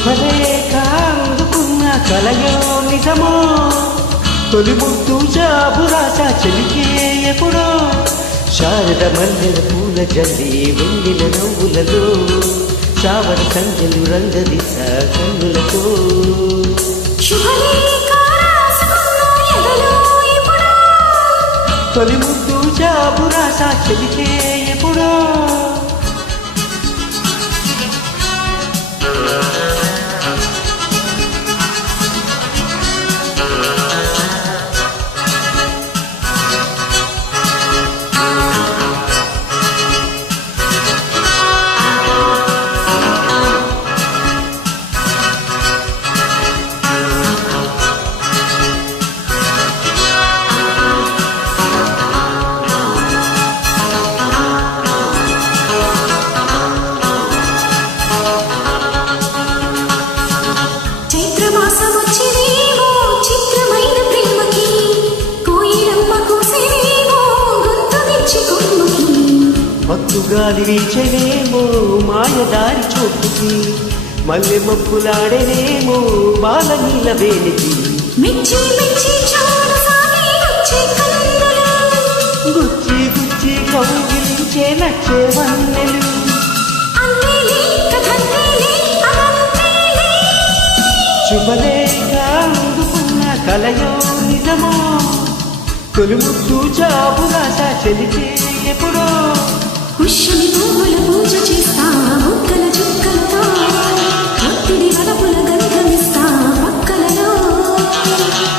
శుభలేఖ అందుకున్న కలయో నిజమో? తొలి ముద్దు జాబు రాజా చెలికే ఎప్పుడో? శారద మల్లెల పూల జల్లి వెండిల నవ్వులలో చావర సంజలు రంగదిశ కన్నులతో. తొలి ముద్దు జాబు రాజా చెలికే మత్తు గాలి వీచనేమో మాయదారి చోటుకి మల్లె మబ్బులాడేనేమో బాల నీల వేలికి మెచ్చి మెచ్చి గుచ్చి గుచ్చి కౌగిలించే నచ్చే వన్నెలు. శుభలేఖ అందుకున్న కలయో నిజమో? తొలి ముద్దు చాపు రాసా చెలితే ఎప్పుడో పుష్యమి పువ్వుల పూజ చేస్తా ముక్కల చుక్కలతో. ఒత్తిడి వలపుల గంధమిస్తా పక్కలలో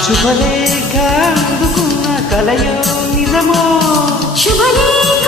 శుభలేఖ అందుకున్న కలయో నిజమో. శుభలేఖ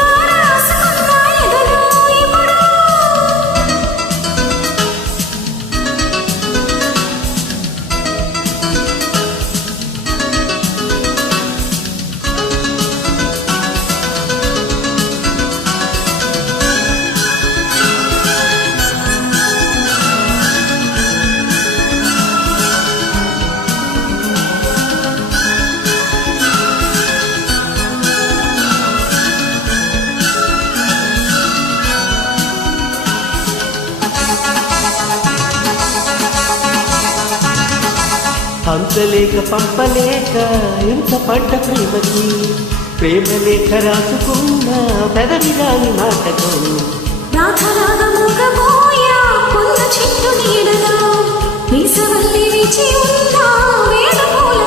హంసలేక పంపలేక ఎంత పడ్డ ప్రేమకి ప్రేమ లేఖ రాసుకున్న పెదవిరాని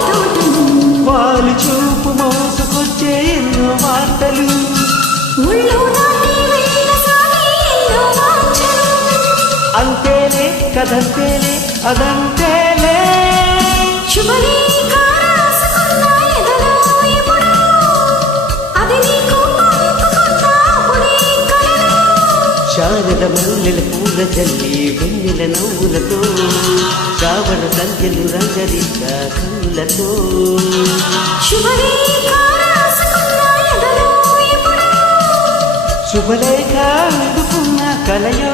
తోటలు వాళ్ళు చూపు మోసుకొచ్చే ఎన్నో వార్తలు. ముళ్ళు దాటి వెళ్ళ శారద మల్లెల పూల జల్లి వెన్నెల నవ్వులతో శ్రావణ సంధ్యలు రంగరిక కన్నులతో. శుభలేఖ శుభలేఖ అందుకున్న కలయో